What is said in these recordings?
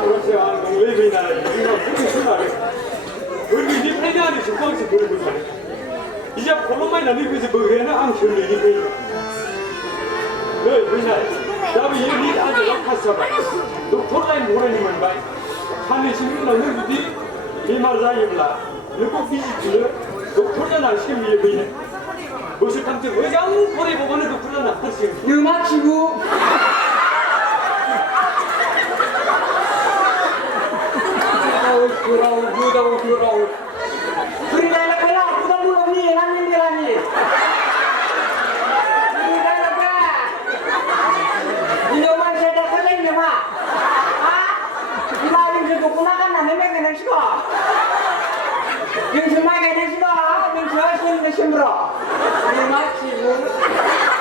그렇지. 왜 그러나 이거 무슨 말이야? 우리 이제 패자는 중앙에서 보내고 있어. 이제 콜롬바이 나는 그래서 뭐래나 안 틀리니 그. 왜 그러나? 나도 이미 아주 약했어 봐. doktorlain 모래님은 봐. 한이 지금 너는 어디 이 말자이블라. 너꼭 비지지. doktor는 안 시키면 이게 뭐이네. 무슨 깜짝 의장 꼬리 보고는 doktor는 안 하시. 음악치고 Kurau. Berikan apa? Bukan belum ni, nanti lagi. Berikan apa? Ini orang saya dah kalian ni mak. Kita ini juga gunakan nama mereka ni juga. Yang semua kena juga, yang semua sini semua. Terima kasih. Terima kasih.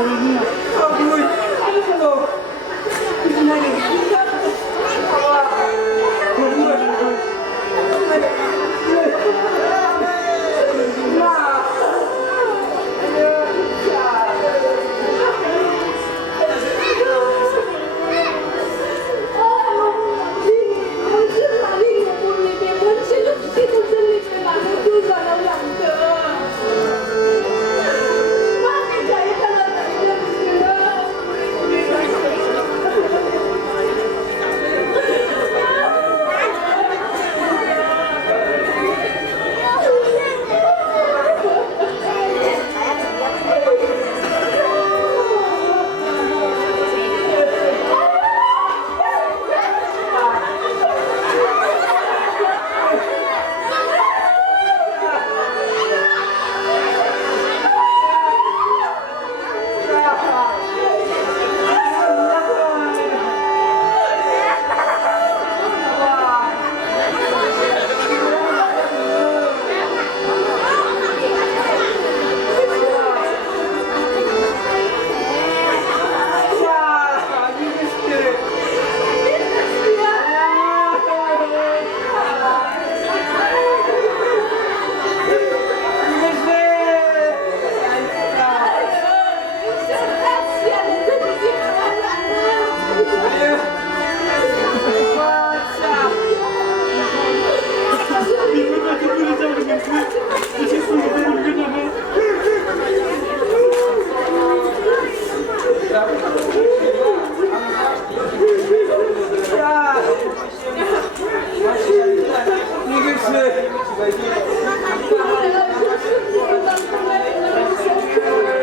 뭐